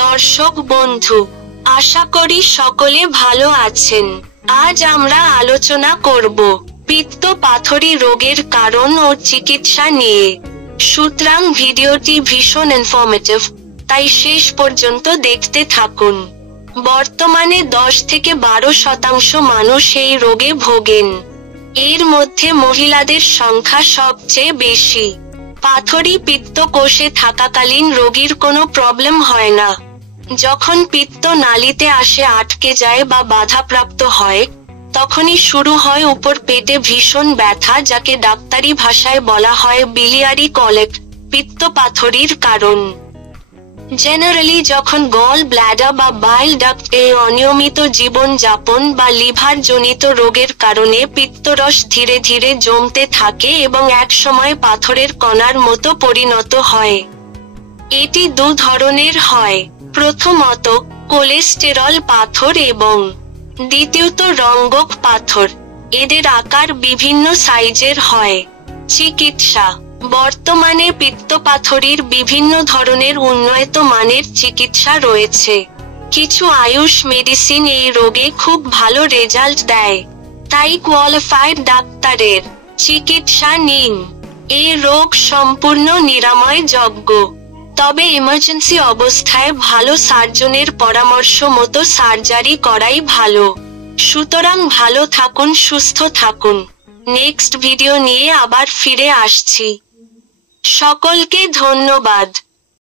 দর্শক বন্ধু, আশা করি সকলে ভালো আছেন। আজ আমরা আলোচনা করব পিত্ত পাথরি রোগের কারণ ও চিকিৎসা নিয়ে। সুতরাং ভিডিওটি ভীষণ ইনফরমেটিভ, তাই শেষ পর্যন্ত দেখতে থাকুন। বর্তমানে 10 থেকে 12% মানুষ এই রোগে ভোগেন। এর মধ্যে মহিলাদের সংখ্যা সবচেয়ে বেশি। পাথরি পিত্তকোষে থাকাকালীন রোগীর কোনো প্রবলেম হয় না। যখন পিত্ত নালীতে আসে আটকে যায় বা বাধাপ্রাপ্ত হয়, তখনই শুরু হয় উপর পেটে ভীষণ ব্যথা, যাকে ডাক্তারি ভাষায় বলা হয় বিলিয়ারি কলেট। পিত্ত পাথরির কারণ জেনারেলি যখন গল ব্ল্যাডার বা বাইল ডাক্ট এ অনিয়মিত জীবনযাপন বা লিভার জনিত রোগের কারণে পিত্তরস ধীরে ধীরে জমতে থাকে এবং একসময় পাথরের কণার মতো পরিণত হয়। এটি 2 ধরনের হয়। প্রথমত, কোলেস্টেরল পাথর এবং দ্বিতীয়ত রঙ্গক পাথর। এদের আকার বিভিন্ন সাইজের হয়। চিকিৎসা বর্তমানে পিত্তপাথরির বিভিন্ন ধরনের উন্নত মানের চিকিৎসা রয়েছে। কিছু আয়ুষ মেডিসিন এই রোগে খুব ভালো রেজাল্ট দেয়, তাই কোয়ালিফাইড ডাক্তারের চিকিৎসা নিন। এই রোগ সম্পূর্ণ নিরাময়যোগ্য, তবে ইমার্জেন্সি অবস্থায় ভালো সার্জনের পরামর্শ মতো সার্জারি করাই ভালো। সুতরাং ভালো থাকুন, সুস্থ থাকুন। নেক্সট ভিডিও নিয়ে আবার ফিরে আসছি। সকলকে ধন্যবাদ।